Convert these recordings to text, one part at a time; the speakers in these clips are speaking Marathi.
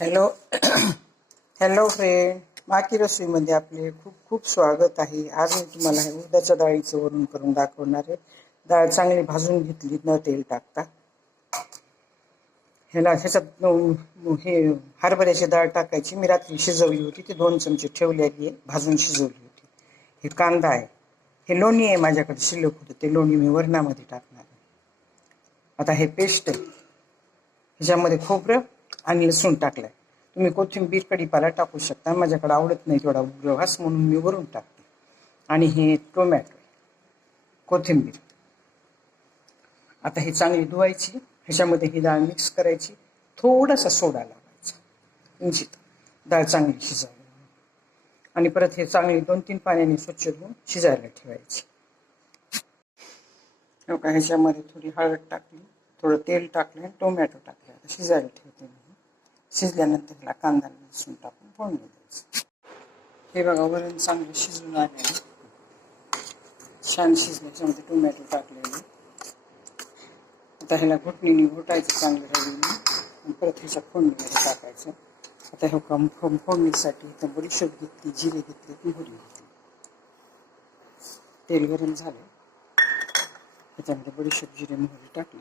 हॅलो हॅलो फ्रेंड माकी रसोईमध्ये आपले खूप खूप स्वागत आहे. आज मी तुम्हाला हे उडदाच्या डाळीचं वरून करून दाखवणार आहे. डाळ चांगली भाजून घेतली न तेल टाकता. ह्याला ह्याच्यात हे हरभऱ्याची डाळ टाकायची. मी रात्री शिजवली होती ती दोन चमचे ठेवलेली आहे भाजून शिजवली होती. हे कांदा आहे. हे लोणी आहे माझ्याकडे शिल्लक होतं. ते लोणी मी वरणामध्ये टाकणार आहे. आता हे पेस्ट आहे. ह्याच्यामध्ये खोबरं आणि लसूण टाकलंय. तुम्ही कोथिंबीर कढीपाला टाकू शकता. माझ्याकडे आवडत नाही थोडा उग्रवास म्हणून मी वरून टाकते. आणि हे टोमॅटो कोथिंबीर. आता हे चांगली धुवायची. ह्याच्यामध्ये ही डाळ मिक्स करायची. थोडासा सोडा लावायचा. किंचित डाळ चांगली शिजायला आणि परत हे चांगली दोन तीन पाण्याने स्वच्छ धुवून शिजायला ठेवायची. हो का ह्याच्यामध्ये थोडी हळद टाकली. थोडं तेल टाकलं आणि टोमॅटो टाकले आता शिजायला ठेवते मी. शिजल्यानंतर कांदा आणि लसूण टाकून फोडणी द्यायचं. हे बघा वरण चांगलं शिजून आले छान शिजल्याच्यामध्ये टोमॅटो टाकलेले आता ह्याला घुटणीने घोटायचं चांगलं रवीने आणि परत ह्याच्या फोडणीमध्ये टाकायचं. आता हे कम फोम फोडणीसाठी इथं बडीशेप घेतली जिरे घेतले मोहरी घेतली. तेल गरम झालं. त्याच्यामध्ये बडीशेप जिरे मोहरी टाकली.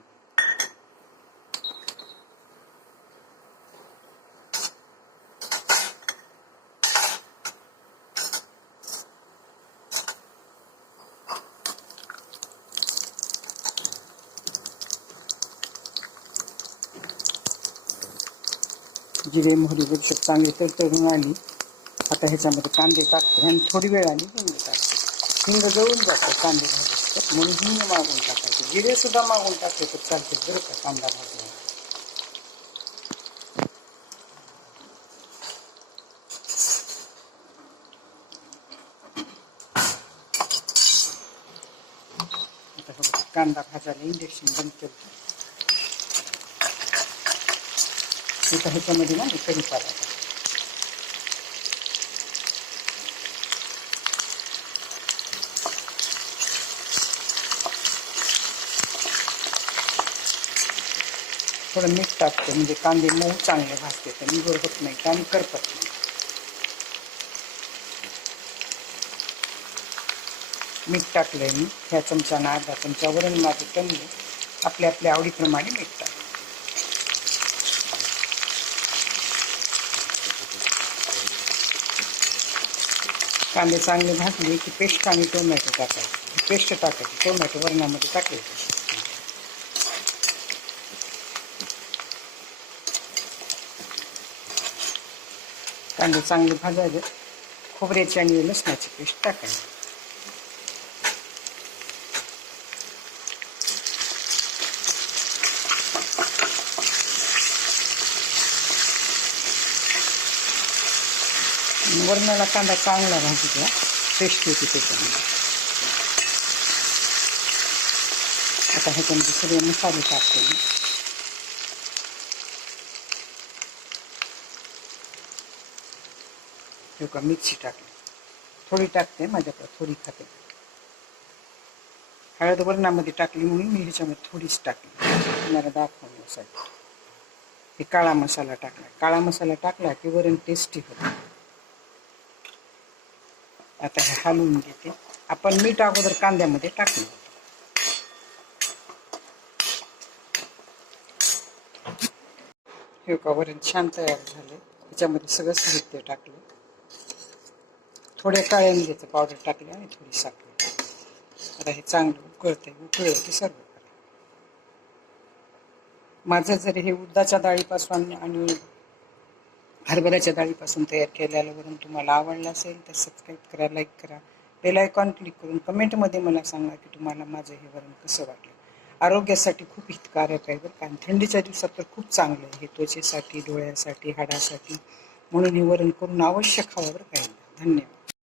जिरे मोहरी बडीशेप चांगली तळतळून आली. आता ह्याच्यामध्ये कांदे टाकतो. आणि थोडी वेळ आली हिंग टाकतो हिंग जळून जातो कांदे भाजत म्हणून हिंग मागून टाकायचे. जिरे सुद्धा मागून टाकले तर चालते बरं का कांदा भाजला आता कांदा भाजायला इंजेक्शन बंद केलं. इथं ह्याच्यामध्ये ना मी कढीपाला थोडं मीठ टाकते म्हणजे कांदे मऊ चांगले भाजते तर मी होत नाही आणि करपत नाही. मीठ टाकलंय मी ह्या चमचा अर्धा चमचा वरण माझं कमी आपल्या आपल्या आवडीप्रमाणे मीठ टाक कांदे चांगले भाजले की पेस्ट आणि टोमॅटो टाकायचे. पेस्ट टाकायची टोमॅटो वरणामध्ये टाकायची कांदे चांगले भाजायचे खोबऱ्याची आणि लसणाची पेस्ट टाकायची. वरणाला कांदा चांगला भाजी द्या पेस्ट होती त्याच्यामध्ये. आता ह्याच्यामध्ये सगळे मसाले टाकते मी. हे का मिरची टाकली. थोडी टाकते माझ्याकडे थोडी खाते. हळद वरणामध्ये टाकली म्हणून मी ह्याच्यामध्ये थोडीच टाकली. तुम्हाला साहेब. हे काळा मसाला टाकला. काळा मसाला टाकला की वरण टेस्टी होतं. आता हे हलवून घेते. आपण मीठ अगोदर कांद्यामध्ये टाकलं हे का वरण छान तयार झाले. त्याच्यामध्ये सगळं साहित्य टाकलं. थोड्या काळ्या पावडर टाकले आणि थोडी साखर आता हे चांगलं उकळतंय. उकळलं की सर्व. करा माझं जरी हे उडदाच्या डाळीपासून आणि हरभऱ्याच्या डाळीपासून तयार केलेलं वरून तुम्हाला आवडलं असेल तर सबस्क्राईब करा लाईक करा. बेल आयकॉन क्लिक करून कमेंटमध्ये मला सांगा की तुम्हाला माझं हे वरण कसं वाटलं. आरोग्यासाठी खूप हितकारक आहे बरं कारण थंडीच्या दिवसात तर खूप चांगलं आहे. हे त्वचेसाठी डोळ्यासाठी हाडासाठी. म्हणून हे वरण करून अवश्य खावं बरं काय धन्यवाद.